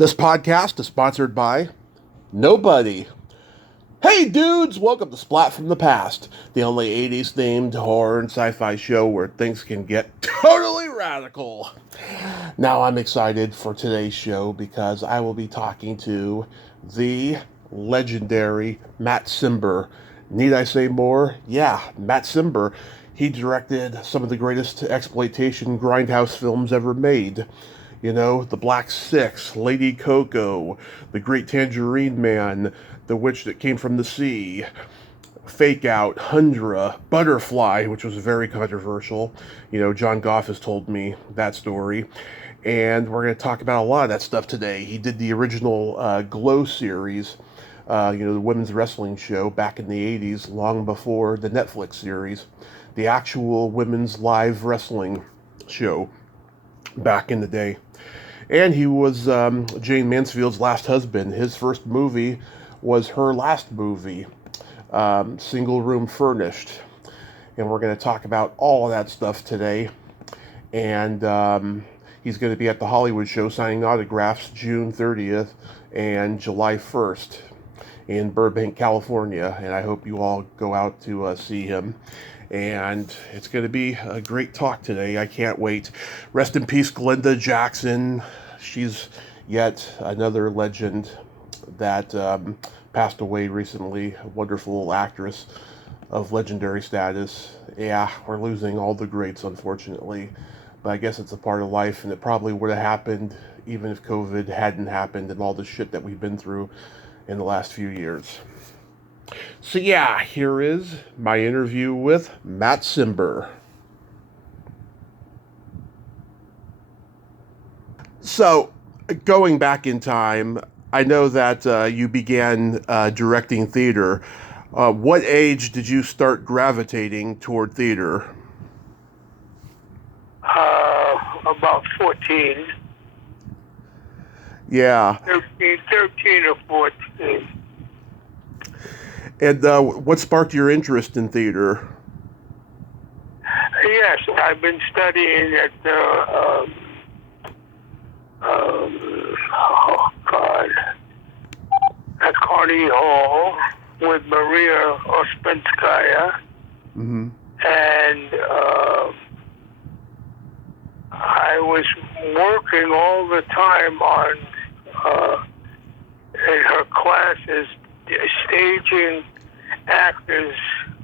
This podcast is sponsored by nobody. Hey dudes, welcome to Splat from the Past, the only 80s themed horror and sci-fi show where things can get totally radical. Now I'm excited for today's show because I will be talking to the legendary Matt Cimber. Need I say more? Yeah, Matt Cimber. He directed some of the greatest exploitation grindhouse films ever made. You know, The Black Six, Lady Coco, The Great Tangerine Man, The Witch That Came from the Sea, Fake Out, Hundra, Butterfly, which was very controversial. You know, John Goff has told me that story. And we're going to talk about a lot of that stuff today. He did the original Glow series, the women's wrestling show back in the 80s, long before the Netflix series. The actual women's live wrestling show back in the day. And he was Jane Mansfield's last husband. His first movie was her last movie, Single Room Furnished. And we're going to talk about all of that stuff today. And he's going to be at the Hollywood show signing autographs June 30th and July 1st in Burbank, California. And I hope you all go out to see him. And it's going to be a great talk today. I can't wait. Rest in peace, Glenda Jackson. She's yet another legend that passed away recently. A wonderful actress of legendary status. Yeah, we're losing all the greats, unfortunately. But I guess it's a part of life, and it probably would have happened even if COVID hadn't happened and all the shit that we've been through in the last few years. So yeah, here is my interview with Matt Cimber. So, going back in time, I know that you began directing theater. What age did you start gravitating toward theater? About 14. Yeah. 13 or 14. And what sparked your interest in theater? Yes, I've been studying at at Carnegie Hall with Maria Ospenskaya. Mm-hmm. And I was working all the time on in her classes, staging actors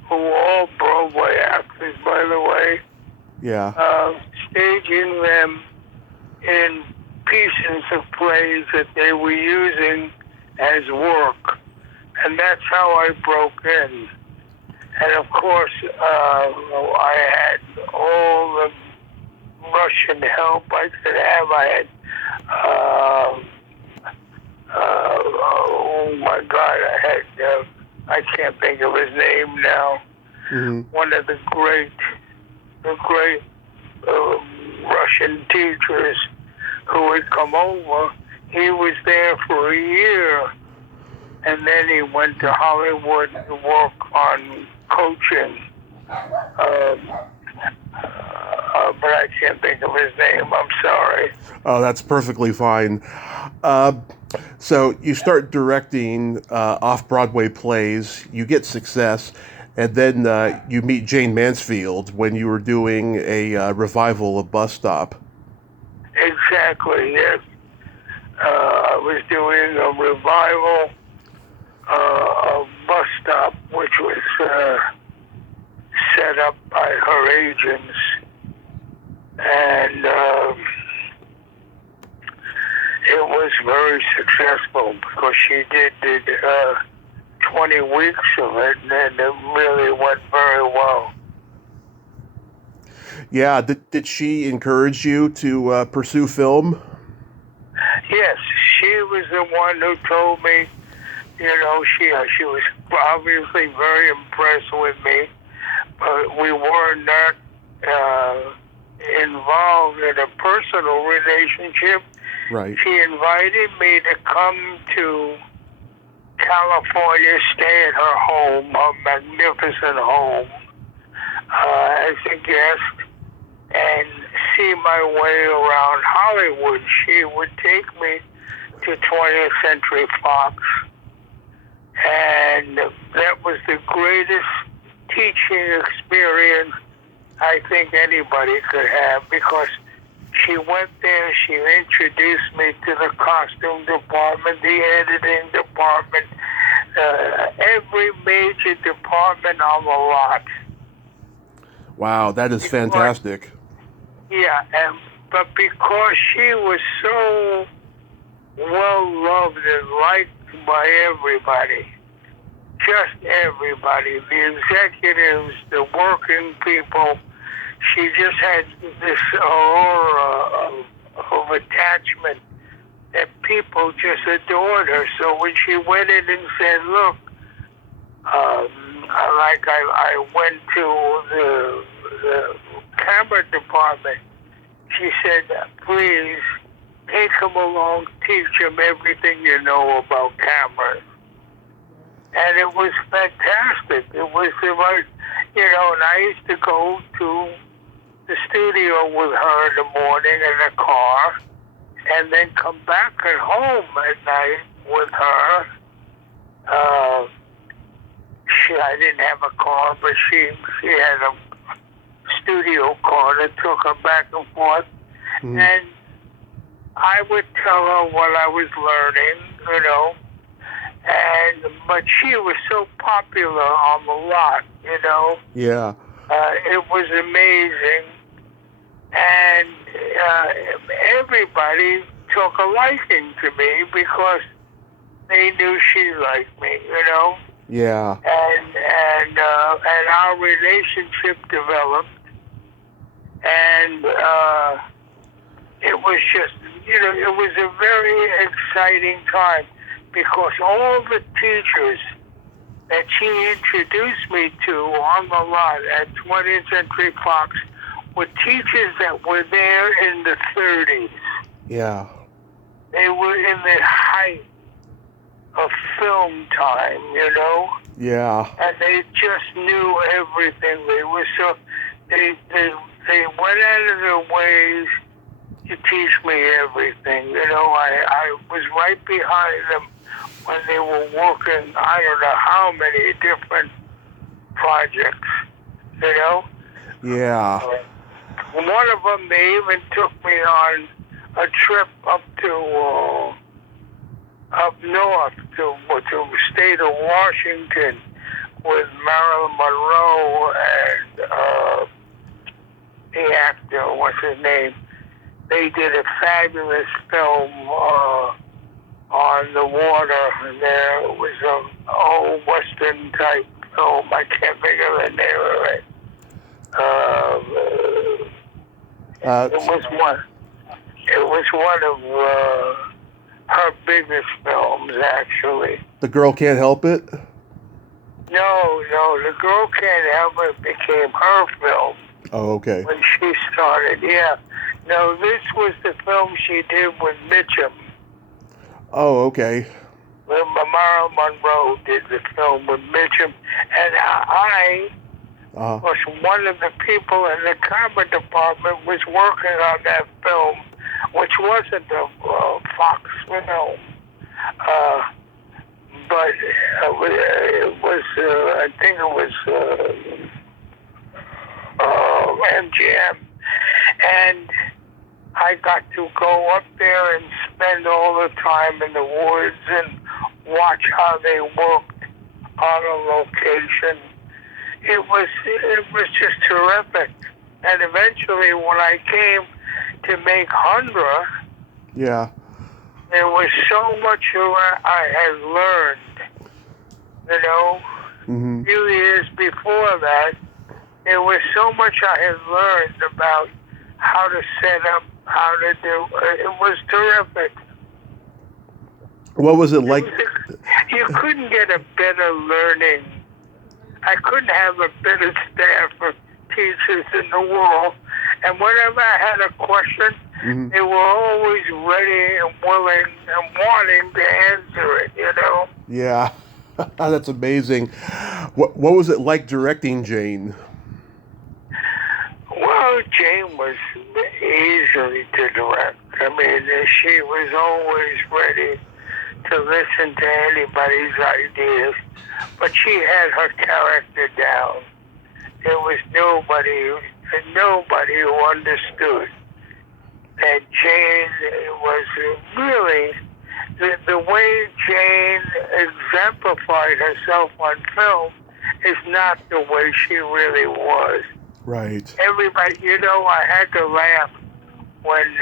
who were all Broadway actors, by the way. Yeah. Staging them in pieces of plays that they were using as work. And that's how I broke in. And of course, I had all the Russian help I could have. I had, oh my God, I can't think of his name now. Mm-hmm. One of the great Russian teachers who had come over. He was there for a year, and then he went to Hollywood to work on coaching. But I can't think of his name. I'm sorry. Oh, that's perfectly fine. So you start directing off-Broadway plays, you get success, and then you meet Jane Mansfield when you were doing a revival of Bus Stop. Exactly, yes. I was doing a revival of Bus Stop, which was set up by her agents. And it was very successful because she did 20 weeks of it, and it really went very well. Yeah, did she encourage you to pursue film? Yes, she was the one who told me, she was obviously very impressed with me, but we were not involved in a personal relationship. Right. She invited me to come to California, stay at her home, her magnificent home, as a guest, and see my way around Hollywood. She would take me to 20th Century Fox, and that was the greatest teaching experience I think anybody could have, because she went there, she introduced me to the costume department, the editing department, every major department on the lot. Wow, that is fantastic. Yeah, but because she was so well loved and liked by everybody, just everybody, the executives, the working people, she just had this aura of attachment that people just adored her. So when she went in and said, look, I went to the camera department, she said, please take him along, teach him everything you know about cameras. And it was fantastic. It was like, and I used to go to the studio with her in the morning in the car, and then come back at home at night with her. I didn't have a car, but she had a studio car that took her back and forth. Mm. And I would tell her what I was learning, but she was so popular on the lot, Yeah. It was amazing. And everybody took a liking to me because they knew she liked me, Yeah. And our relationship developed, and it was just, it was a very exciting time, because all the teachers that she introduced me to on the lot at 20th Century Fox were teachers that were there in the 30s. Yeah. They were in the height of film time, Yeah. And they just knew everything. They were so, they went out of their ways to teach me everything. I was right behind them when they were working, I don't know how many different projects, Yeah. One of them, they even took me on a trip up north to the state of Washington with Marilyn Monroe and the actor, what's his name? They did a fabulous film on the water, and there was an old Western type film. I can't think of the name of it. It was one of her biggest films, actually. The Girl Can't Help It? No, The Girl Can't Help It became her film. Oh, okay. When she started, yeah. No, this was the film she did with Mitchum. Oh, okay. Marilyn Monroe did the film with Mitchum, and I was one of the people in the camera department was working on that film, which wasn't a Fox film, but it was, I think it was MGM, and I got to go up there and spend all the time in the woods and watch how they worked on a location. It was just terrific. And eventually, when I came to make Hundra, yeah, there was so much I had learned. Mm-hmm. A few years before that, there was so much I had learned about how to set up, how to do. It was terrific. What was it like? You couldn't get a better learning. I couldn't have a better staff of teachers in the world. And whenever I had a question, mm-hmm. they were always ready and willing and wanting to answer it, Yeah, that's amazing. What was it like directing Jane? Well, Jane was easy to direct. I mean, she was always ready to listen to anybody's ideas, but she had her character down. There was nobody who understood that Jane was really, the way Jane exemplified herself on film is not the way she really was. Right. Everybody, I had to laugh when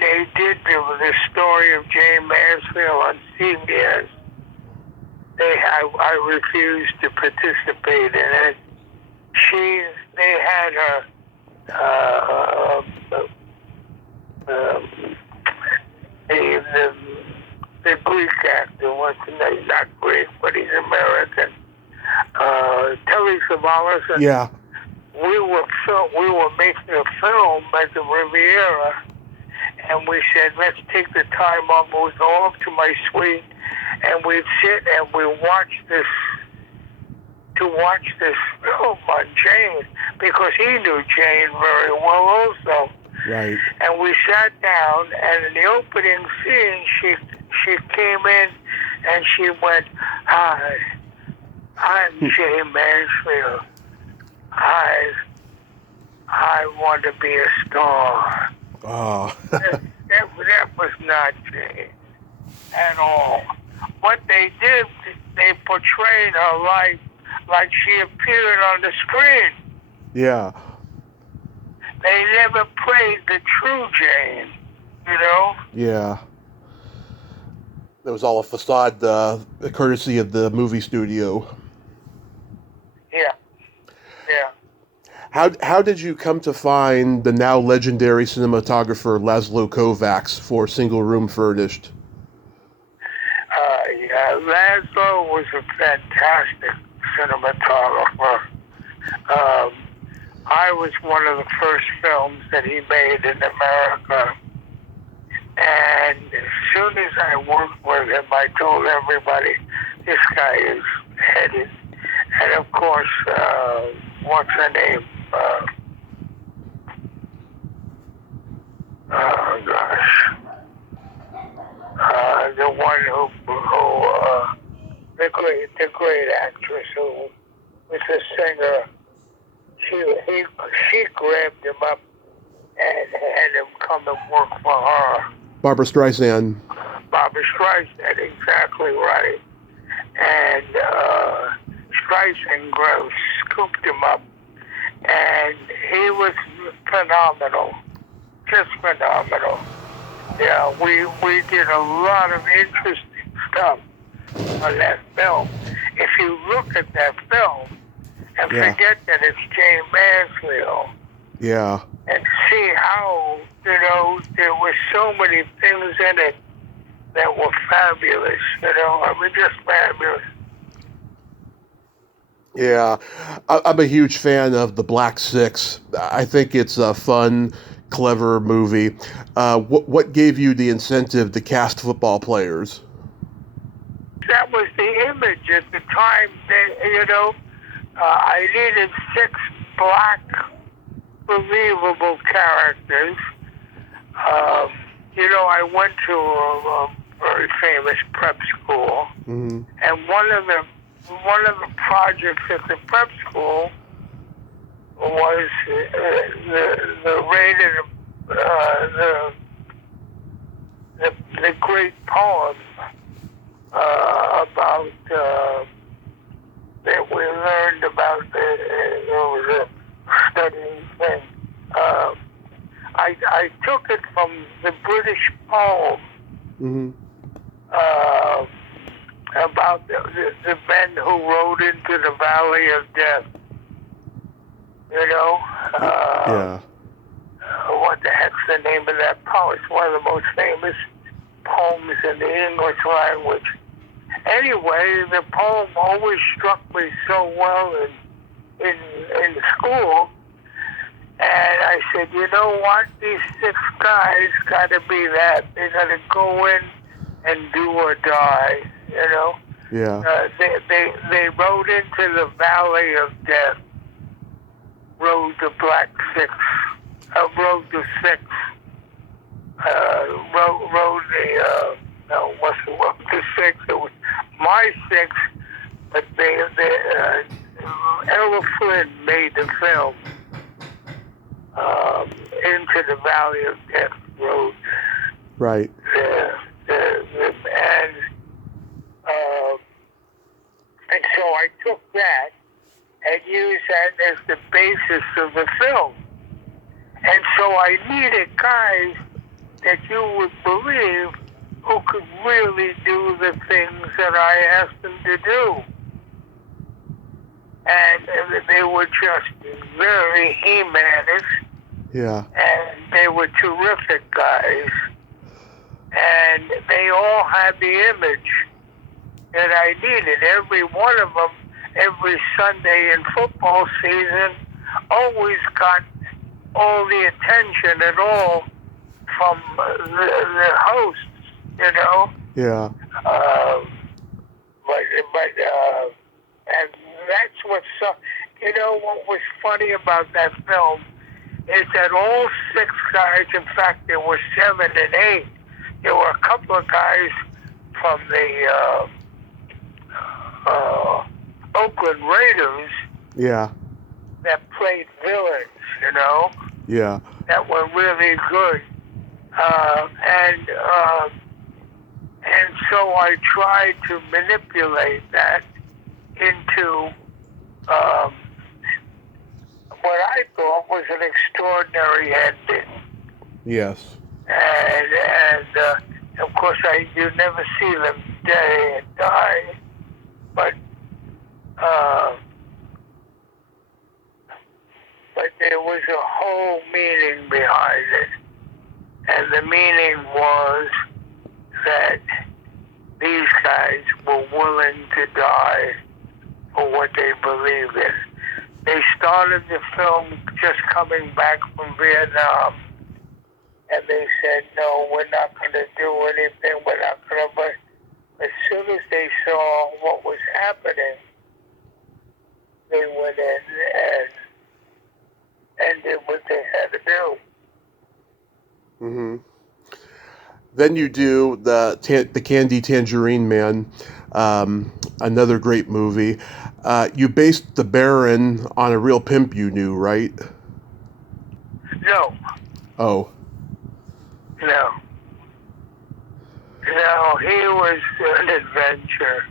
they did the story of Jane Mansfield on CBS. I refused to participate in it. They had her, the Greek actor, what's his name? Not Greek, but he's American. Telly Savalas. And yeah. We were making a film at the Riviera, and we said, let's take the time off. We'd go off to my suite, and we'd sit and we watch this film on Jane, because he knew Jane very well also. Right. And we sat down, and in the opening scene, she came in and she went, "Hi, I'm Jane Mansfield. I want to be a star." Oh. that was not Jane at all. What they did, they portrayed her life like she appeared on the screen. Yeah. They never played the true Jane, Yeah. It was all a facade, courtesy of the movie studio. Yeah. How did you come to find the now legendary cinematographer Laszlo Kovacs for Single Room Furnished? Laszlo was a fantastic cinematographer. I was one of the first films that he made in America. And as soon as I worked with him, I told everybody, this guy is headed. And of course, what's her name? The one the great actress who was a singer, she grabbed him up and had him come and work for her. Barbra Streisand. Barbra Streisand, exactly right. And Streisand scooped him up, and he was phenomenal, just phenomenal. Yeah, we did a lot of interesting stuff on that film. If you look at that film and forget that it's Jane Mansfield, and see how, there were so many things in it that were fabulous, just fabulous. Yeah, I'm a huge fan of The Black Six. I think it's a fun, clever movie. What gave you the incentive to cast football players? That was the image at the time. I needed 6 black, believable characters. I went to a very famous prep school, and one of the projects at the prep school was the great poem about that we learned about. There was a studying thing. I took it from the British poem about the men who rode into the Valley of Death. What the heck's the name of that poem? It's one of the most famous poems in the English language. Anyway, the poem always struck me so well in school. And I said, you know what? These 6 guys got to be that. They got to go in and do or die, They rode into the Valley of Death, rode the Black Six, rode the 6, wrote the no, what's the six? It was my six, but Ella Flynn made the film Into the Valley of Death Road. Right. And so I took that and used that as the basis of the film. And so I needed guys that you would believe who could really do the things that I asked them to do. And they were just very He-manish. Yeah. And they were terrific guys. And they all had the image that I needed. Every one of them, every Sunday in football season, always got all the attention at all from the hosts, you know. Yeah. And that's what's so, you know, what was funny about that film is that all six guys, in fact, there were 7 and 8. There were a couple of guys from the Oakland Raiders. Yeah. That played villains, you know. Yeah. That were really good. And so I tried to manipulate that into what I thought was an extraordinary ending. Yes. And of course, you never see them die, but there was a whole meaning behind it, and the meaning was that these guys were willing to die for what they believed in. They started the film just coming back from Vietnam, and they said, no, we're not going to do anything, we're not going to, but as soon as they saw what was happening, they went in and did what they had to do. Mm-hmm. Then you do the Candy Tangerine Man, another great movie. You based the Baron on a real pimp you knew, right? No. Oh. No. No, he was an adventure.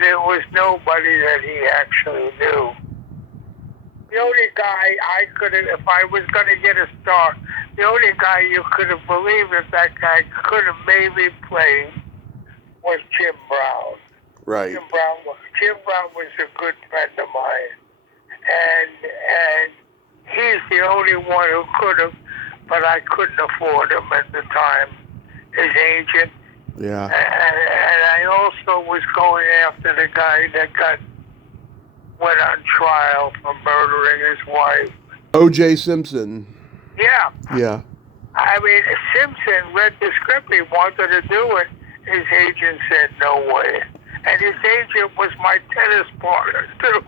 There was nobody that he actually knew. The only guy I could have, if I was going to get a star, the only guy you could have believed that guy could have maybe played was Jim Brown. Right. Jim Brown was a good friend of mine. And he's the only one who could have, but I couldn't afford him at the time. His agent. Yeah. And I also was going after the guy that went on trial for murdering his wife. O.J. Simpson. Yeah. Yeah. I mean, Simpson read the script. He wanted to do it. His agent said, no way. And his agent was my tennis partner, too.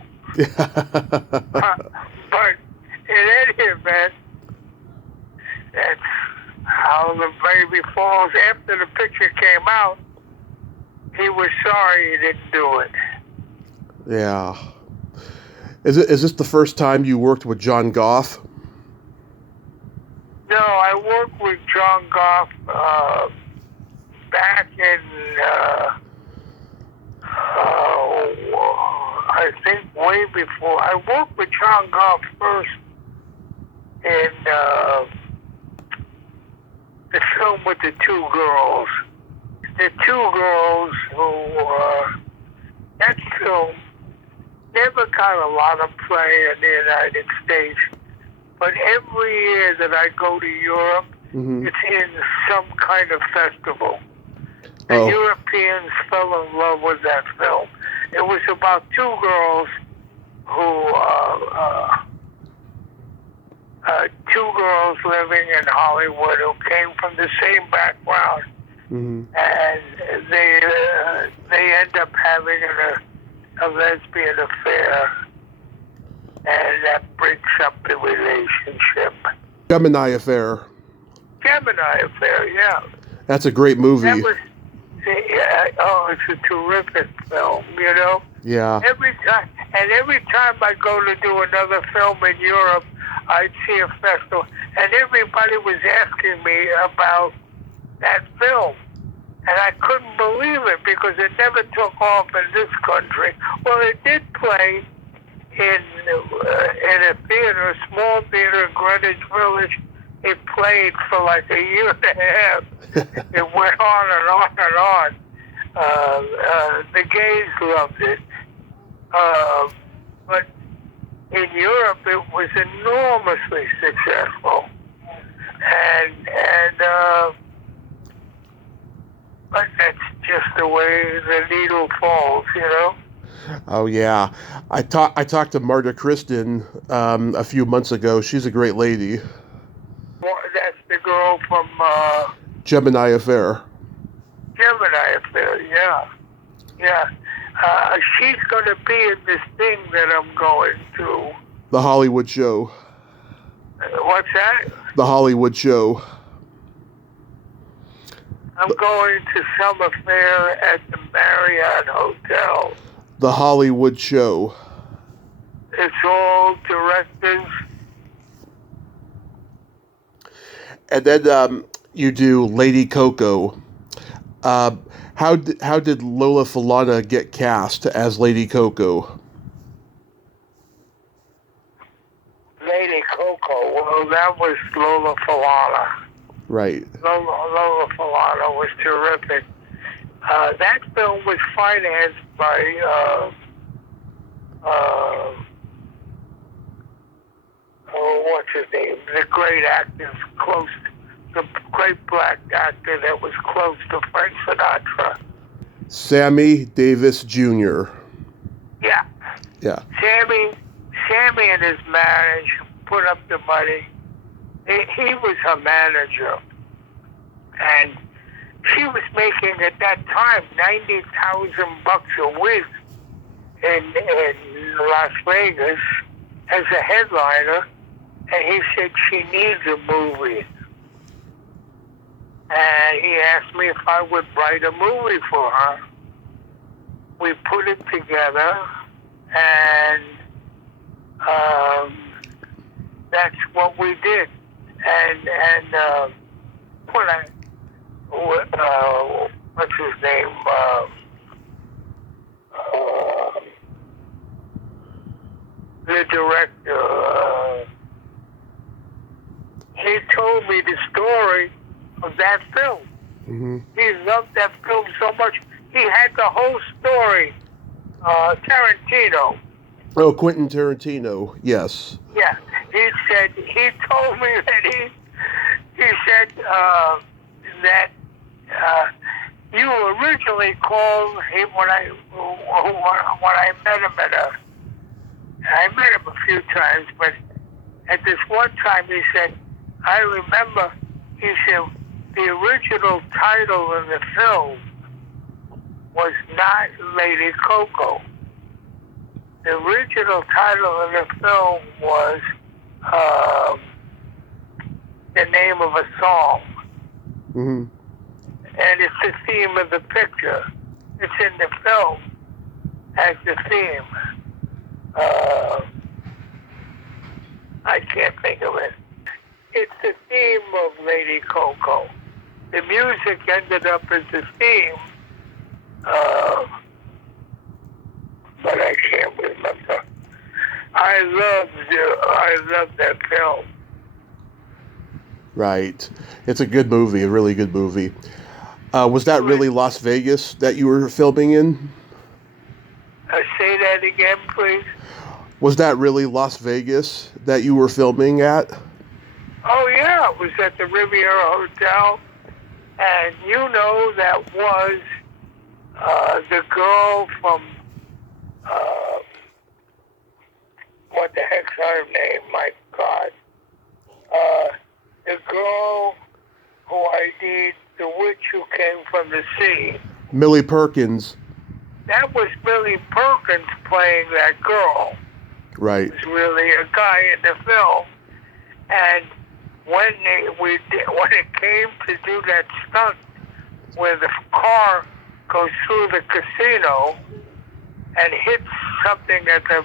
But in any event, that's how the baby falls. After the picture came out, he was sorry he didn't do it. Yeah. Is this the first time you worked with John Goff? No, I worked with John Goff back in, I think way before. I worked with John Goff first in the film with the two girls. The two girls who, that film never got a lot of play in the United States. But every year that I go to Europe, Mm-hmm. it's in some kind of festival. The Europeans fell in love with that film. It was about two girls two girls living in Hollywood who came from the same background, Mm-hmm. and they end up having a lesbian affair. and that breaks up the relationship. Gemini Affair. Gemini Affair, yeah. That's a great movie. That was, it's a terrific film, you know? Yeah. Every time I go to do another film in Europe, I'd see a festival, and everybody was asking me about that film. And I couldn't believe it because it never took off in this country. Well, it did play in a theater, a small theater in Greenwich Village. It played for like a year and a half. It went on and on and on. The gays loved it. But in Europe, it was enormously successful. But that's just the way the needle falls, you know? Oh, yeah. I talked to Marta Kristen a few months ago. She's a great lady. Well, that's the girl from Gemini Affair. Gemini Affair, yeah. Yeah. She's going to be in this thing that I'm going to. The Hollywood Show. What's that? The Hollywood Show. I'm going to some affair at the Marriott Hotel. The Hollywood Show. It's all directors. And then you do Lady Coco. How did Lola Falana get cast as Lady Coco? Lady Coco, well, that was Lola Falana. Right. Lola Falana was terrific. That film was financed by what's his name? The great actor, the great black actor that was close to Frank Sinatra. Sammy Davis Jr. Yeah. Yeah. Sammy and his marriage put up the money. He was her manager, and she was making at that time $90,000 a week in Las Vegas as a headliner, and he said she needs a movie. And he asked me if I would write a movie for her. We put it together, and that's what we did. And what's his name? The director. He told me the story of that film. Mm-hmm. He loved that film so much. He had the whole story. Tarantino. Oh, Quentin Tarantino. Yes. Yeah, he told me that he said that you originally called him when I met him I met him a few times, but at this one time he said, I remember, he said, the original title of the film was not Lady Coco. The original title of the film was the name of a song. Mm-hmm. And it's the theme of the picture. It's in the film as the theme. I can't think of it. It's the theme of Lady Coco. The music ended up as the theme, but I can't remember. I love that film. Right. It's a good movie, a really good movie. Was that really Las Vegas that you were filming in? Say that again, please. Was that really Las Vegas that you were filming at? Oh, yeah, it was at the Riviera Hotel. And you know that was the girl from, what the heck's her name, my God? The girl who I did, the witch who came from the sea. Millie Perkins. That was Millie Perkins playing that girl. Right. Was really a guy in the film. And when it came to do that stunt where the car goes through the casino and hits something at the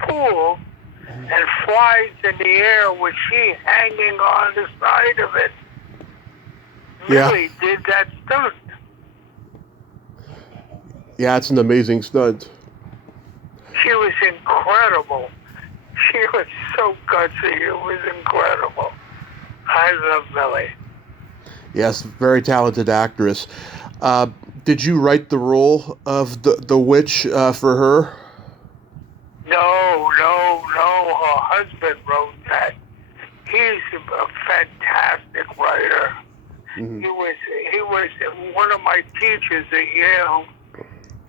pool and flies in the air with she hanging on the side of it, really did that stunt. Yeah, it's an amazing stunt. She was incredible. She was so gutsy. It was incredible. I love Millie. Yes, very talented actress. Did you write the role of the witch for her? No. Her husband wrote that. He's a fantastic writer. Mm-hmm. He was one of my teachers at Yale,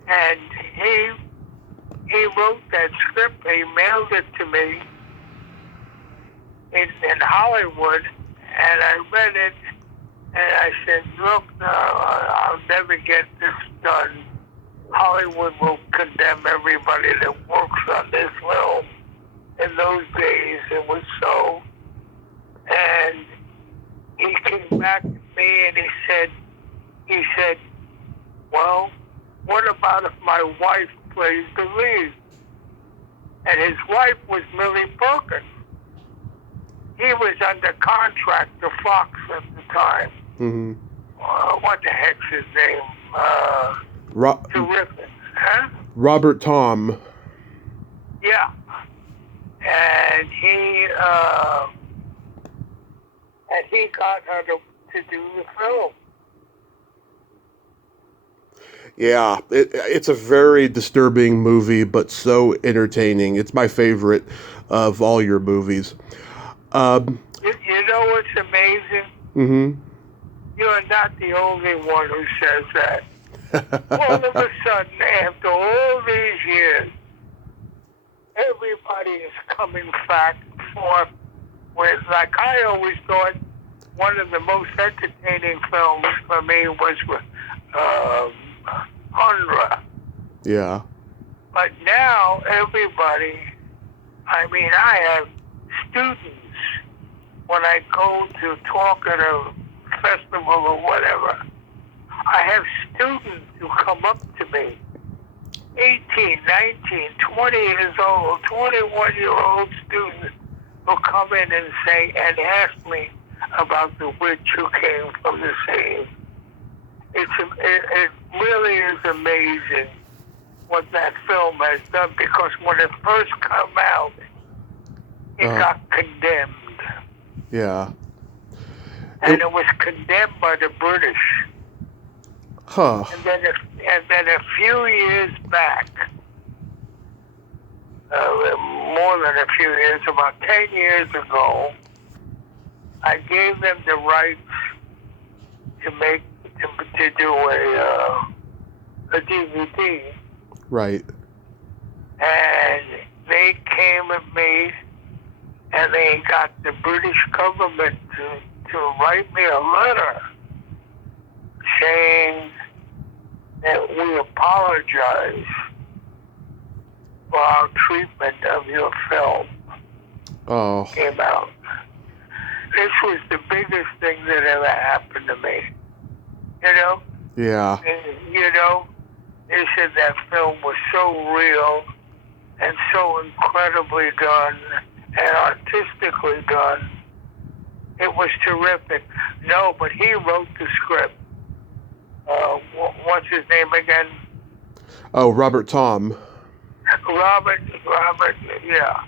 and he wrote that script. He mailed it to me in Hollywood, and I read it, and I said, look, I'll never get this done. Hollywood will condemn everybody that works on this film. In those days, it was so. And he came back to me and he said, well, what about if my wife plays the lead? And his wife was Millie Perkins. He was under contract to Fox at the time. Mm-hmm. What the heck's his name? Terrific. Huh? Robert Tom. Yeah. And he got her to do the film. Yeah, it's a very disturbing movie, but so entertaining. It's my favorite of all your movies. You know what's amazing? Mm-hmm. You're not the only one who says that. All of a sudden, after all these years, everybody is coming back and forth with, like I always thought, one of the most entertaining films for me was Hundra. Yeah. But now everybody, I mean, I have students when I go to talk at a festival or whatever. I have students who come up to me, 18, 19, 20 years old, 21-year-old students who come in and say and ask me about the witch who came from the sea. It really is amazing what that film has done, because when it first came out, it got condemned. Yeah. And it was condemned by the British. Huh. And then a few years back, more than a few years, about 10 years ago, I gave them the rights to do a DVD. Right. And they came at me, and they got the British government to write me a letter saying that we apologize for our treatment of your film. Oh. Came out. This was the biggest thing that ever happened to me. You know? Yeah. And, you know, they said that film was so real and so incredibly done and artistically done. It was terrific. No, but he wrote the script. What's his name again? Oh, Robert Tom. Robert, yeah.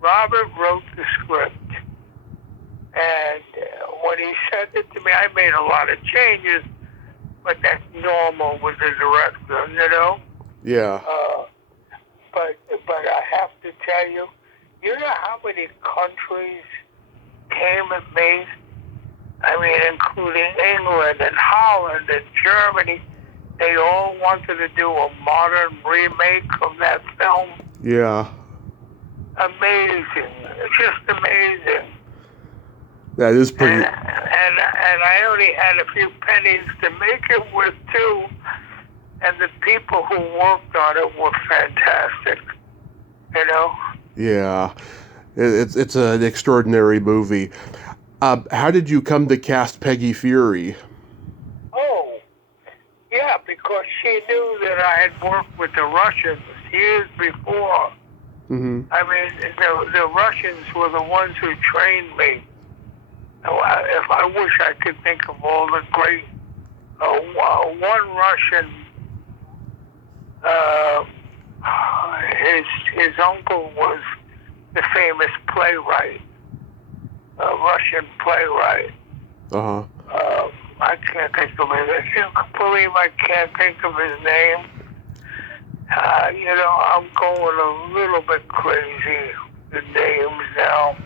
Robert wrote the script. And when he sent it to me, I made a lot of changes, but that's normal with the director, you know? Yeah. But I have to tell you, you know how many countries came at me? I mean, including England and Holland and Germany. They all wanted to do a modern remake of that film. Yeah. Amazing. Just amazing. That is pretty. And I only had a few pennies to make it with, too. and the people who worked on it were fantastic. You know? Yeah, it's an extraordinary movie. How did you come to cast Peggy Fury? Oh, yeah, because she knew that I had worked with the Russians years before. Mm-hmm. I mean, the Russians were the ones who trained me. If I wish I could think of all the great, one Russian, his uncle was the famous playwright, Russian playwright. Uh-huh. I can't think of it. If you can believe I can't think of his name, you know, I'm going a little bit crazy with names now.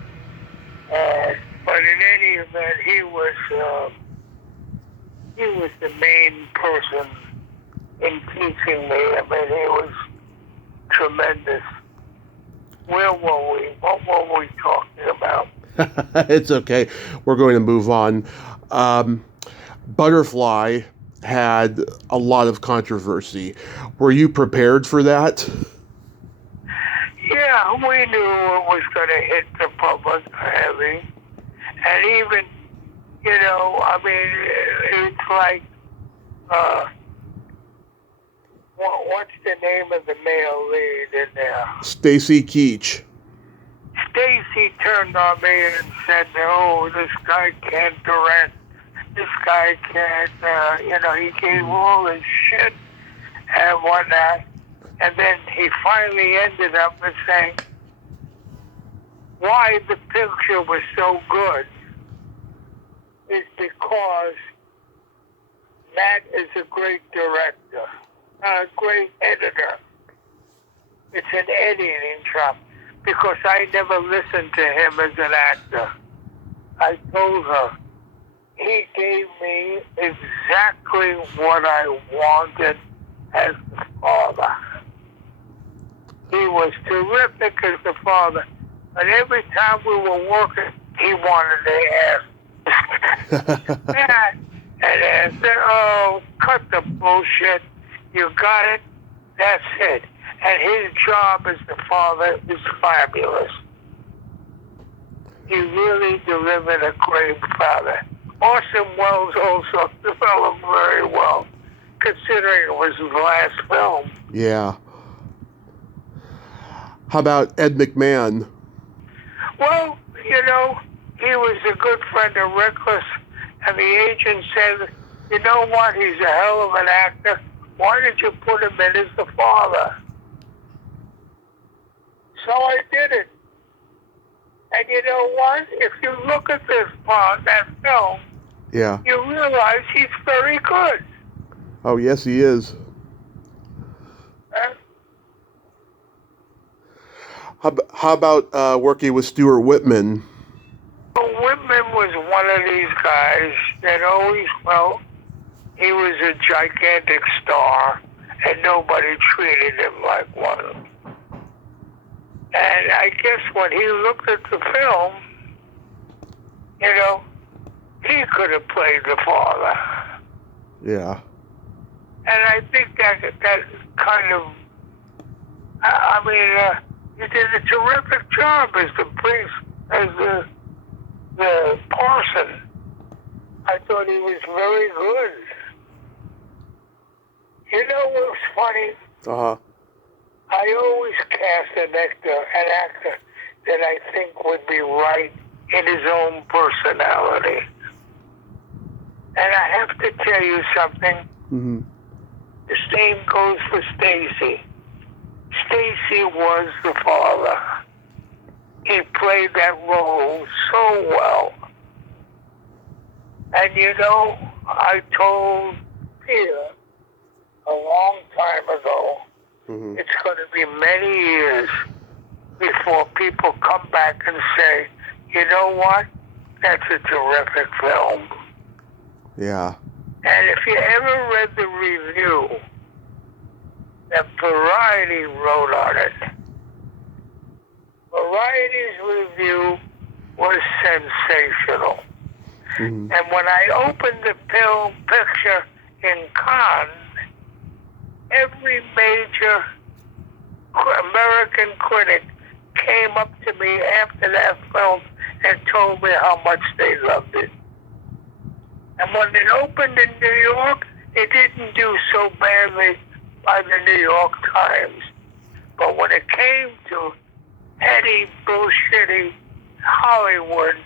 But in any event, he was the main person in teaching me. I mean, he was tremendous. Where were we? What were we talking about? It's okay. We're going to move on. Butterfly had a lot of controversy. Were you prepared for that? Yeah, we knew it was going to hit the public heavy. And even, you know, I mean, it's like, what's the name of the male lead in there? Stacy Keach. Stacy turned on me and said, "Oh, this guy can't direct. This guy can't, you know, he gave all his shit and whatnot." And then he finally ended up with saying, why the picture was so good is because Matt is a great director, a great editor. It's an editing job. Because I never listened to him as an actor. I told her, he gave me exactly what I wanted as the father. He was terrific as the father. But every time we were working, he wanted to ask. Matt, and I said, oh, cut the bullshit. You got it? That's it. And his job as the father is fabulous. He really delivered a great father. Orson Welles also developed very well, considering it was his last film. Yeah. How about Ed McMahon? Well, you know, he was a good friend of Rickles, and the agent said, you know what, he's a hell of an actor. Why did you put him in as the father? So I did it. And you know what? If you look at this part, that film, Yeah. you realize he's very good. Oh, yes, he is. How about working with Stuart Whitman? Whitman was one of these guys that always felt he was a gigantic star, and nobody treated him like one. And I guess when he looked at the film, you know, he could have played the father. Yeah. And I think that kind of, I mean, he did a terrific job as the priest, as the parson. I thought he was very good. You know what's funny? Uh-huh. I always cast an actor that I think would be right in his own personality. And I have to tell you something. Mm-hmm. The same goes for Stacy. Stacy was the father. He played that role so well. And you know, I told Peter a long time ago, Mm-hmm. it's going to be many years before people come back and say, you know what? That's a terrific film. Yeah. And if you ever read the review that Variety wrote on it, Variety's review was sensational. Mm-hmm. And when I opened the film picture in Cannes, every major American critic came up to me after that film and told me how much they loved it. And when it opened in New York, it didn't do so badly by the New York Times. But when it came to heady, bullshitty Hollywood,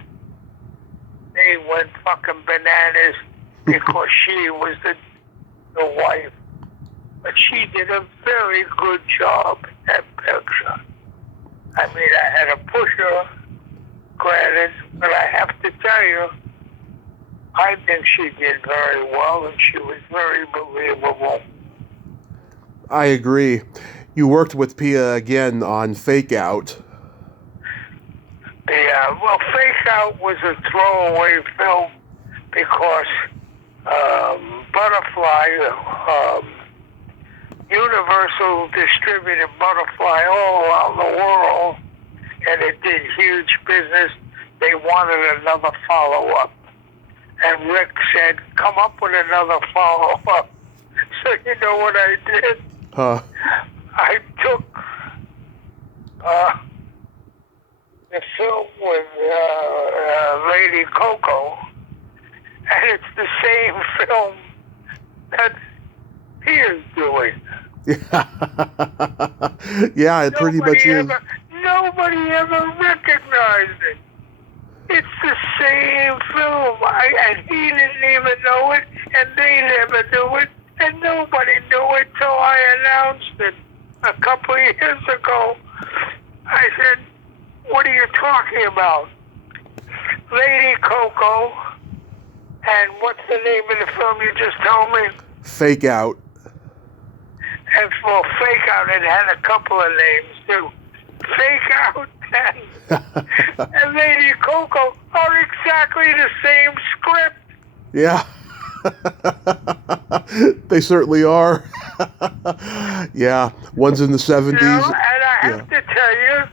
they went fucking bananas because she was the wife. But she did a very good job in that picture. I mean, I had to push her, granted, but I have to tell you, I think she did very well, and she was very believable. I agree. You worked with Pia again on Fake Out. Yeah, well, Fake Out was a throwaway film because Butterfly, Universal distributed Butterfly all around the world, and it did huge business. They wanted another follow-up. And Rick said, come up with another follow-up. So you know what I did? Huh. I took the film with Lady Coco, and it's the same film that he is doing. Yeah, it pretty much is. Nobody ever recognized it. It's the same film. And he didn't even know it, and they never knew it, and nobody knew it till I announced it a couple of years ago. I said, what are you talking about? Lady Coco, and what's the name of the film you just told me? Fake Out. And for Fake Out, it had a couple of names, too. Fake Out and Lady Coco are exactly the same script. Yeah. They certainly are. Yeah, one's in the 70s. You know, and I have to tell you,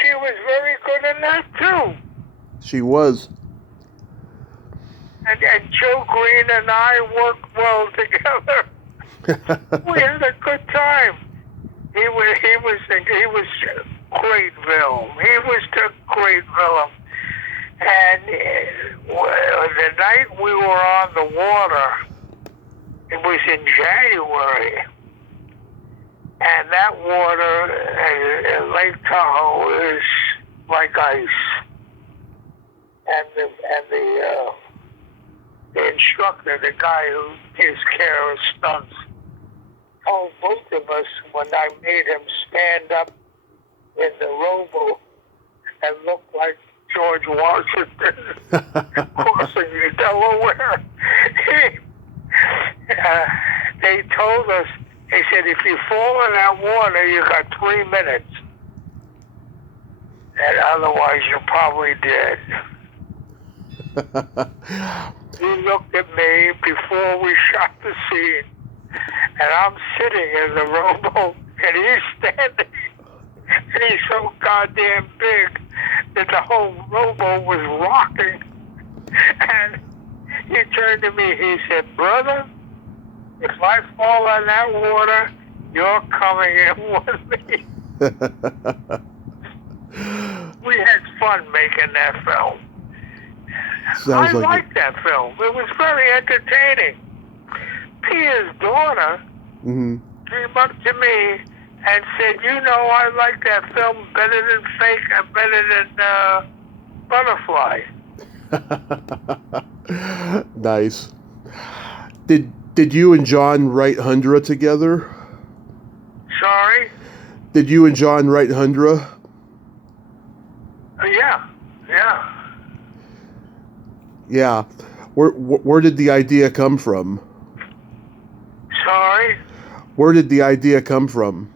she was very good in that, too. She was. And Joe Green and I worked well together. We had a good time. He was great film. He was the great villain. And the night we were on the water, it was in January, and that water in Lake Tahoe is like ice. And the instructor, the guy who takes care of stunts, told both of us when I made him stand up in the rowboat and look like George Washington crossing the Delaware. They told us, they said, if you fall in that water, you got 3 minutes. And otherwise, you're probably dead. He looked at me before we shot the scene, and I'm sitting in the rowboat, and he's standing, and he's so goddamn big that the whole rowboat was rocking. And he turned to me, he said, brother, if I fall in that water, you're coming in with me. We had fun making that film. Sounds I like liked that film. It was very entertaining. Pia's daughter came up to me and said, you know, I like that film better than Butterfly. Nice. Did you and John write Hundra together? Sorry? Did you and John write Hundra? Yeah. Yeah. Where did the idea come from? Sorry? Where did the idea come from?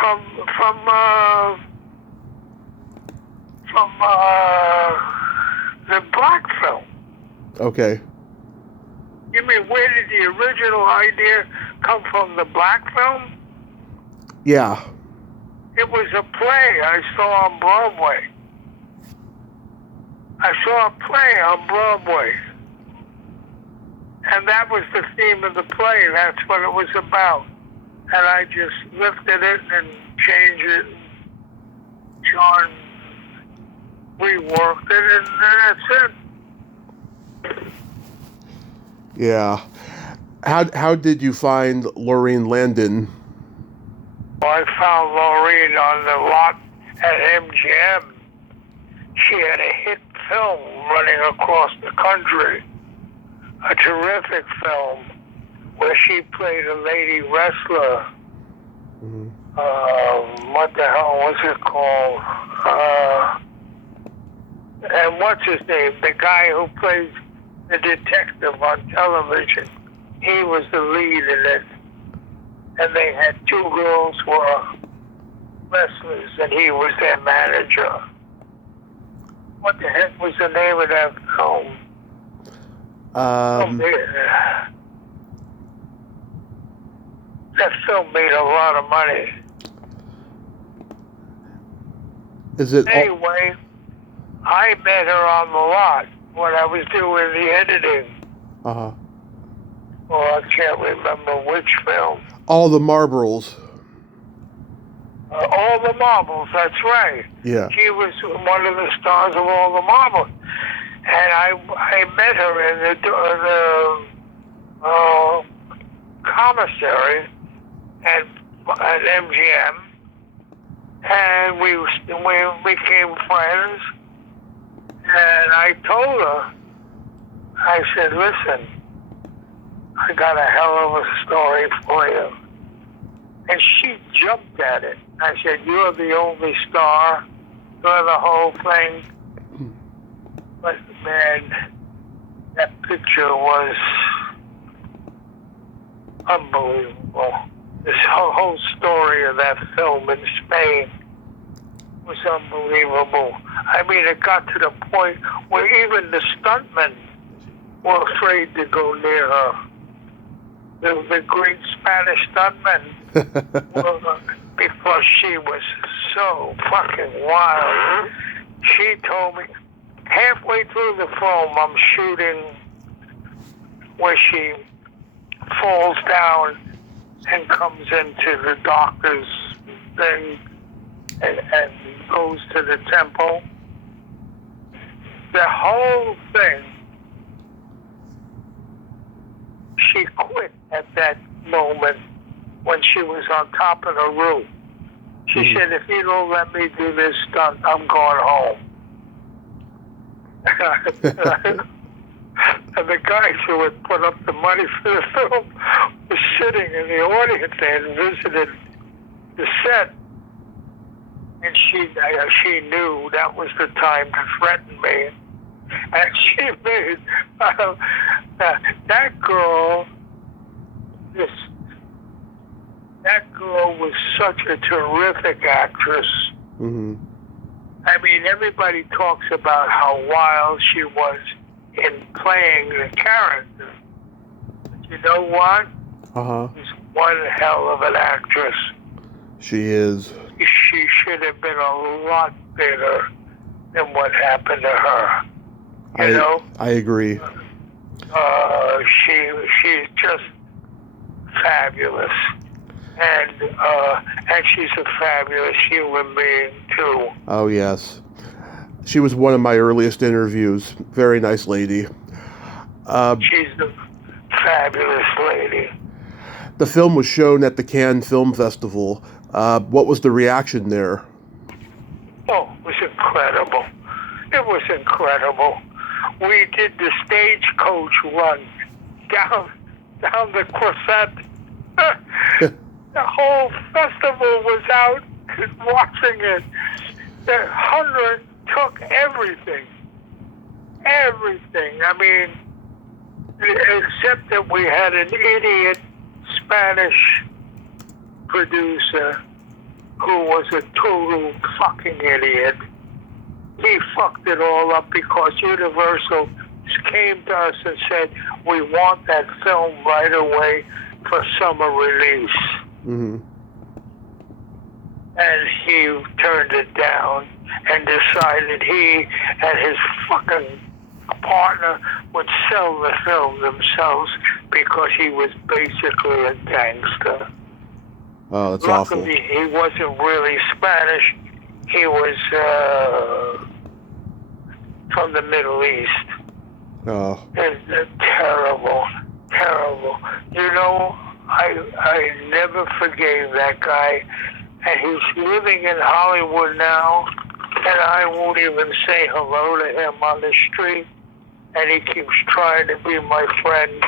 From the black film. Okay. You mean, where did the original idea come from, the black film? Yeah. It was a play I saw on Broadway. I saw a play on Broadway. And that was the theme of the play. That's what it was about. And I just lifted it and changed it. John reworked it, and that's it. Yeah. How did you find Laureen Landon? Well, I found Laureen on the lot at MGM. She had a hit film running across the country, a terrific film where she played a lady wrestler. Mm-hmm. What the hell was it called? And what's his name? The guy who plays the detective on television. He was the lead in it. And they had two girls who were wrestlers, and he was their manager. What the heck was the name of that film? That film made a lot of money. Anyway, I met her on the lot when I was doing the editing. Uh-huh. Well, I can't remember which film. All the Marbles. All the Marbles, that's right. Yeah. She was one of the stars of All the Marbles. And I met her in the commissary at MGM. And we became friends. And I told her, I said, listen, I got a hell of a story for you. And she jumped at it. I said, you're the only star. You're the whole thing. But man, that picture was unbelievable. This whole story of that film in Spain was unbelievable. I mean, it got to the point where even the stuntmen were afraid to go near her. The great Spanish stuntmen were, because she was so fucking wild. She told me, halfway through the film, I'm shooting where she falls down and comes into the doctor's thing and goes to the temple. The whole thing, she quit at that moment when she was on top of the roof. She said, if you don't let me do this stunt, I'm going home. And the guys who had put up the money for the film were sitting in the audience and visited the set. And she knew that was the time to threaten me. And she made that girl was such a terrific actress. Mm-hmm. I mean, everybody talks about how wild she was in playing the character. But you know what? Uh-huh. She's one hell of an actress. She is. She should have been a lot bigger than what happened to her. You know? I agree. She's just fabulous. And she's a fabulous human being, too. Oh, yes. She was one of my earliest interviews. Very nice lady. She's a fabulous lady. The film was shown at the Cannes Film Festival. What was the reaction there? Oh, it was incredible. It was incredible. We did the stagecoach run down the Croisette. The whole festival was out watching it. The Hundra took everything. Everything. I mean, except that we had an idiot Spanish producer who was a total fucking idiot. He fucked it all up because Universal came to us and said, we want that film right away for summer release. Mm-hmm. And he turned it down and decided he and his fucking partner would sell the film themselves because he was basically a gangster. Oh, that's Luckily, awful. he wasn't really Spanish. He was from the Middle East. Oh, It's terrible, terrible. You know, I never forgave that guy, and he's living in Hollywood now, and I won't even say hello to him on the street, and he keeps trying to be my friend.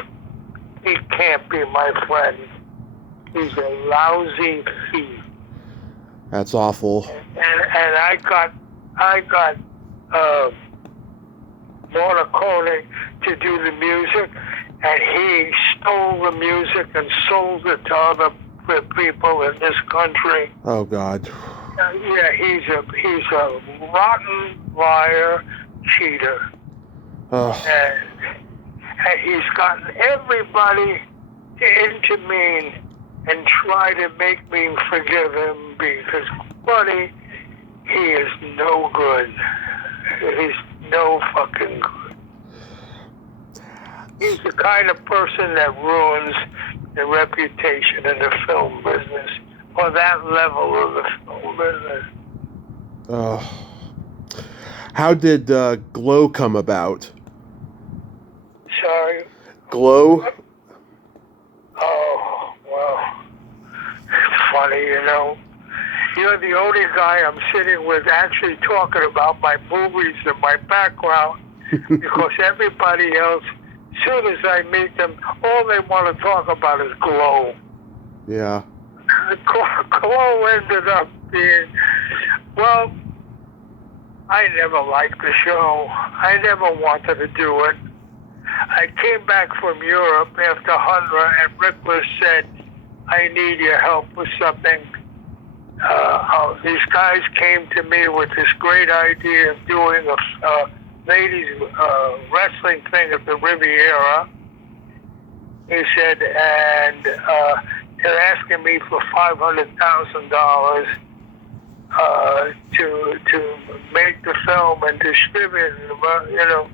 He can't be my friend. He's a lousy thief. that's awful. And I got Morricone to do the music, and he stole the music and sold it to other people in this country. Oh God. Yeah, he's a rotten liar, cheater, Oh, and he's gotten everybody to intervene and try to make me forgive him because, buddy, he is no good. He's no fucking good. He's the kind of person that ruins the reputation in the film business, or that level of the film business. oh. How did Glow come about? Sorry. Glow? Oh, well, it's funny, you know. You're the only guy I'm sitting with actually talking about my movies and my background because everybody else, as soon as I meet them, all they want to talk about is Glow. Yeah. Glow ended up being, well, I never liked the show. I never wanted to do it. I came back from Europe after Hundra, and Rickler said, I need your help with something. These guys came to me with this great idea of doing a ladies wrestling thing at the Riviera. He said, and they're asking me for $500,000 to make the film and distribute it, you know.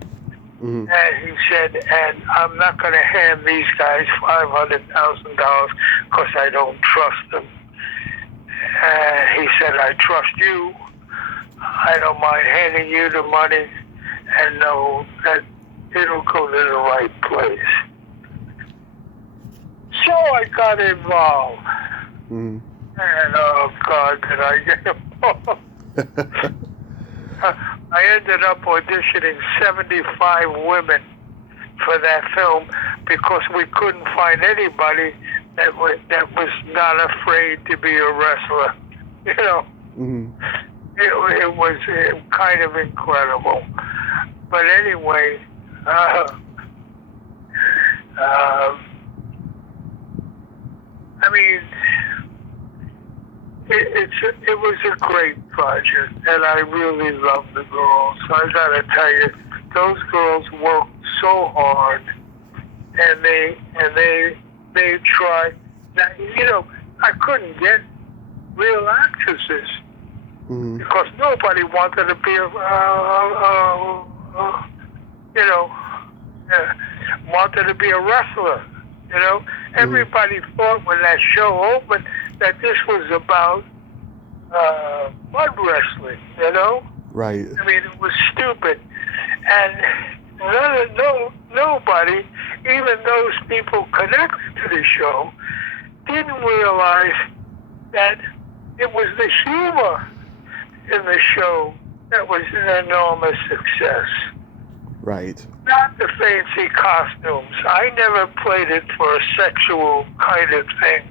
Mm-hmm. And he said, and I'm not going to hand these guys $500,000 because I don't trust them. And he said, I trust you. I don't mind handing you the money and know that it'll go to the right place. So I got involved. Mm-hmm. And oh God, did I get involved? I ended up auditioning 75 women for that film because we couldn't find anybody that was not afraid to be a wrestler. You know, Mm-hmm. it was kind of incredible. But anyway, I mean, it was a great project, and I really loved the girls. I gotta tell you, those girls worked so hard, and they tried. Now, you know, I couldn't get real actresses Mm-hmm. because nobody wanted to be wanted to be a wrestler. You know, everybody thought when that show opened that this was about mud wrestling. You know, Right. I mean, it was stupid, and nobody, even those people connected to the show, didn't realize that it was the humor in the show that was an enormous success. Right. Not the fancy costumes. I never played it for a sexual kind of thing.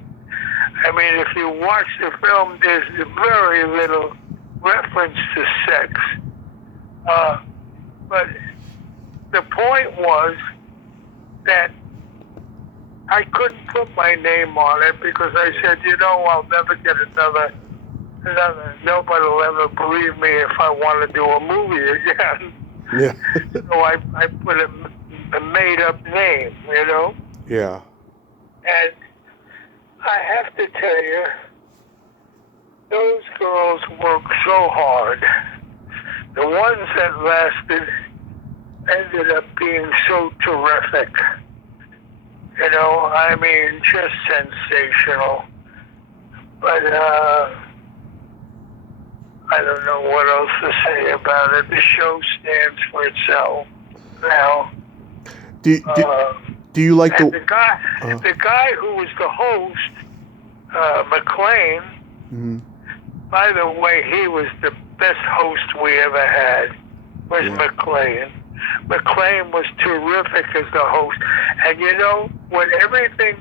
I mean, if you watch the film, there's very little reference to sex. But the point was that I couldn't put my name on it because I said, you know, I'll never get another. Nobody will ever believe me if I want to do a movie again. Yeah. So I put a made-up name, you know. Yeah. And I have to tell you, those girls worked so hard. The ones that lasted ended up being so terrific. You know, I mean, just sensational. But I don't know what else to say about it. The show stands for itself now. Do you like the guy who was the host, McLean? Mm-hmm. By the way, he was the best host we ever had. Was McLean? McLean was terrific as the host, and you know, with everything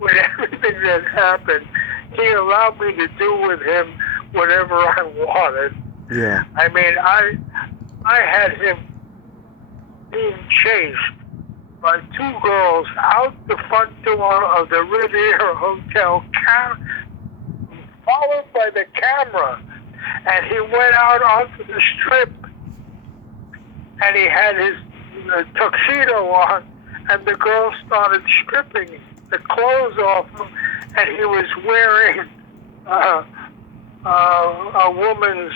that happened, he allowed me to do with him whatever I wanted. Yeah. I mean, I had him being chased by two girls out the front door of the Riviera Hotel, followed by the camera, and he went out onto the strip, and he had his tuxedo on, and the girls started stripping the clothes off him, and he was wearing a woman's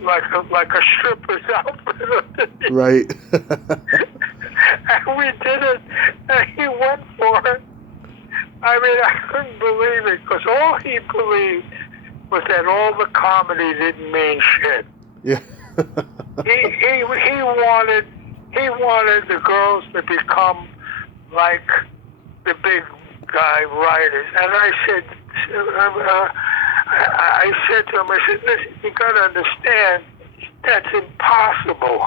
like a stripper's outfit. Right. And we did it, and he went for it. I mean, I couldn't believe it, because all he believed was that all the comedy didn't mean shit. Yeah. he wanted the girls to become like the big guy writers, and I said to him, I said, listen, you got to understand, that's impossible.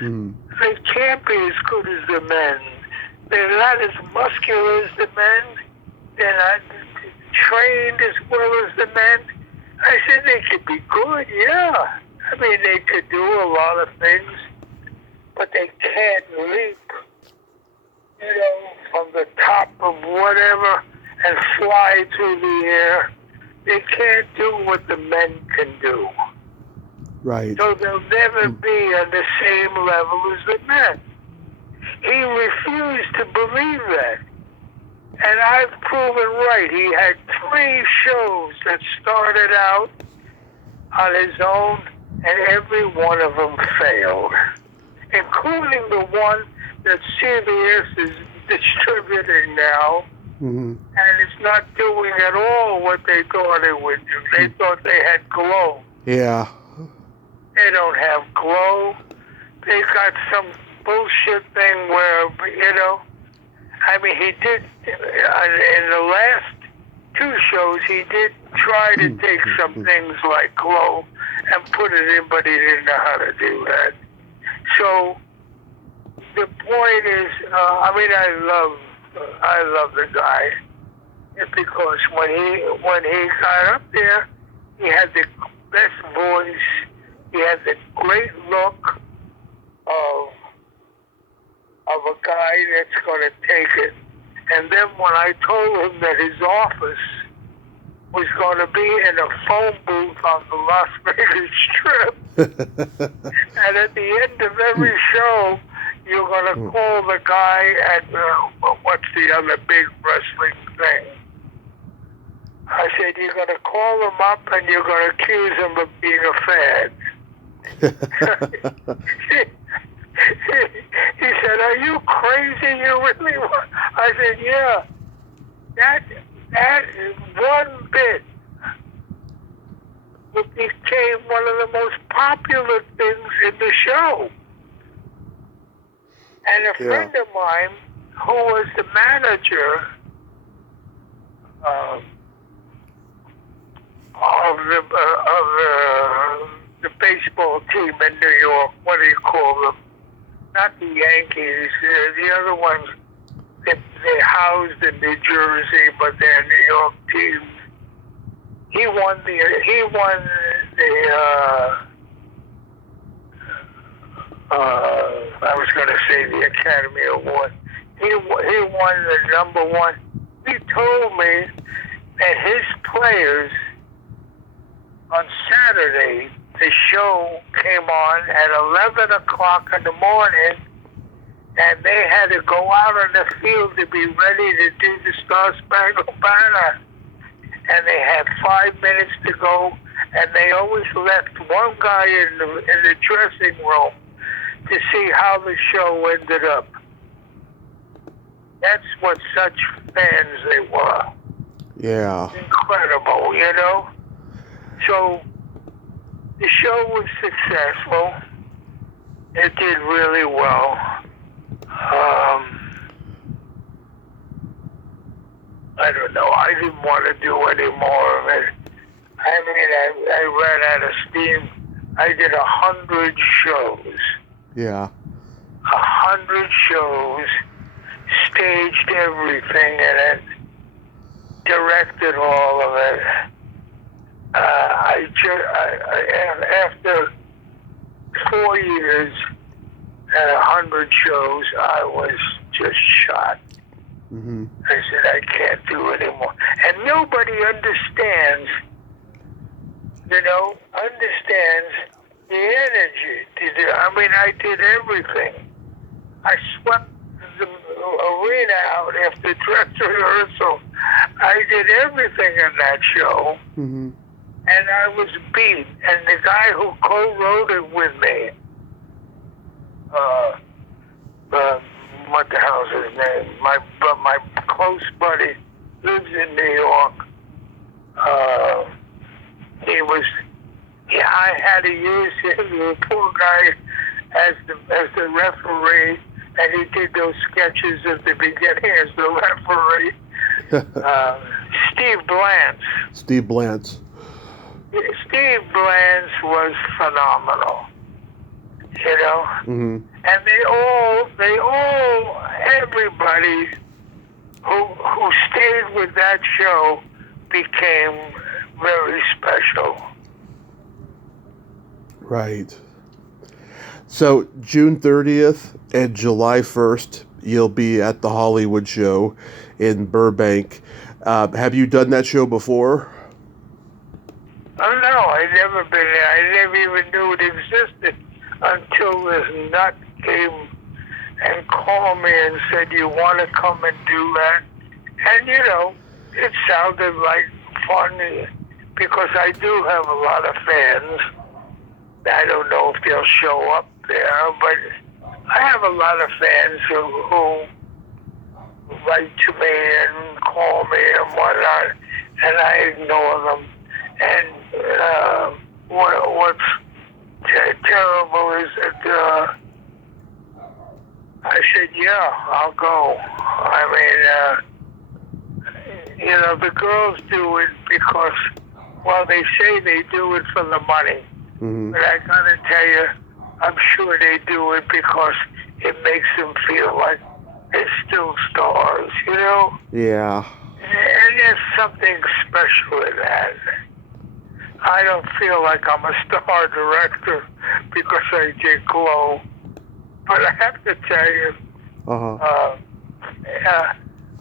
Mm. They can't be as good as the men. They're not as muscular as the men. They're not trained as well as the men. I said, they could be good, yeah. I mean, they could do a lot of things, but they can't leap, you know, from the top of whatever and fly through the air. They can't do what the men can do. Right. So they'll never be on the same level as the men. He refused to believe that. And I've proven right. He had 3 shows that started out on his own, and every one of them failed, including the one that CBS is distributing now. Mm-hmm. And it's not doing at all what they thought it would do. They thought they had glow. Yeah. They don't have glow. They got some bullshit thing where, you know, I mean, he did, in the last 2 shows, he did try to take some things like glow and put it in, but he didn't know how to do that. So the point is, I mean, I love the guy, because when he got up there, he had the best voice. He had the great look of a guy that's going to take it. And then when I told him that his office was going to be in a phone booth on the Las Vegas Strip, and at the end of every show, you're going to call the guy at, what's the other big wrestling thing? I said, you're going to call him up and you're going to accuse him of being a fad. He said, are you crazy? You really want? I said, yeah. That is one bit. It became one of the most popular things in the show. And a friend of mine, who was the manager of the baseball team in New York, what do you call them? Not the Yankees, the other ones. They're housed in New Jersey, but they're New York teams. He won the I was going to say the Academy Award. He won the #1. He told me that his players on Saturday, the show came on at 11 o'clock in the morning, and they had to go out on the field to be ready to do the Star Spangled Banner. And they had 5 minutes to go, and they always left one guy in the dressing room to see how the show ended up. That's what such fans they were. Yeah. Incredible, you know? So the show was successful. It did really well. I don't know. I didn't want to do any more of it. I mean, I ran out of steam. I did 100 shows. Yeah. 100 shows, staged everything in it, directed all of it. After 4 years and 100 shows, I was just shot. Mm-hmm. I said, I can't do it anymore. And nobody understands, understands the energy. I mean, I did everything. I swept the arena out after dress rehearsal. I did everything in that show. Mm-hmm. And I was beat. And the guy who co-wrote it with me, what the hell is his name? My close buddy lives in New York. I had to use him, the poor guy, as the referee, and he did those sketches at the beginning as the referee. Steve Blantz. Steve Blantz. Steve Blantz was phenomenal. Mm-hmm. And everybody who stayed with that show became very special. Right. So June 30th and July 1st, you'll be at the Hollywood show in Burbank. Have you done that show before? Oh no, I'd never been there. I never even knew it existed until this nut came and called me and said, you want to come and do that? And it sounded like fun because I do have a lot of fans. I don't know if they'll show up there, but I have a lot of fans who write to me and call me and whatnot, and I ignore them. And what's terrible is that I said, yeah, I'll go. I mean, the girls do it because, they say they do it for the money. Mm-hmm. But I gotta tell you, I'm sure they do it because it makes them feel like they're still stars, Yeah. And there's something special in that. I don't feel like I'm a star director because I did Glow. But I have to tell you,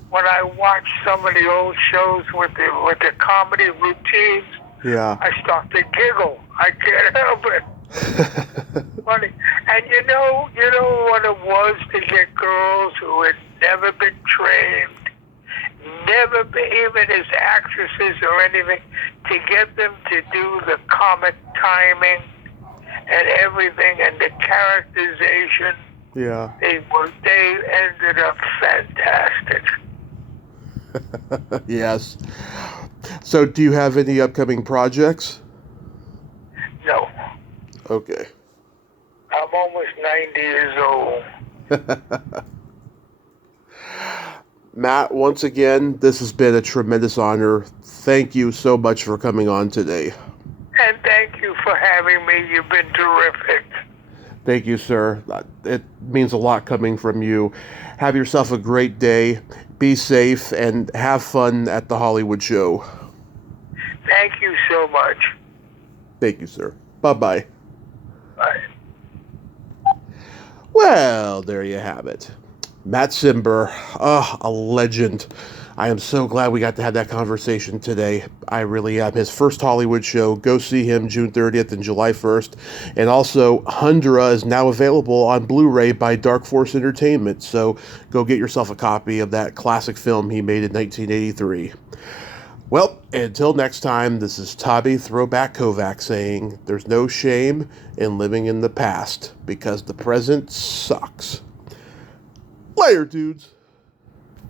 when I watch some of the old shows with the comedy routines, yeah, I start to giggle. I can't help it. Funny. And you know what it was to get girls who had never been trained, never been even as actresses or anything, to get them to do the comic timing and everything and the characterization. Yeah. They ended up fantastic. Yes. So do you have any upcoming projects? No. Okay. I'm almost 90 years old. Matt, once again, this has been a tremendous honor. Thank you so much for coming on today. And thank you for having me. You've been terrific. Thank you, sir. It means a lot coming from you. Have yourself a great day. Be safe and have fun at the Hollywood show. Thank you so much. Thank you, sir. Bye-bye. Bye. Well, there you have it. Matt Cimber, a legend. I am so glad we got to have that conversation today. I really am. His first Hollywood show, go see him June 30th and July 1st. And also, Hundra is now available on Blu-ray by Dark Force Entertainment. So go get yourself a copy of that classic film he made in 1983. Well, until next time, this is Tabby Throwback Kovac saying there's no shame in living in the past because the present sucks. Later, dudes.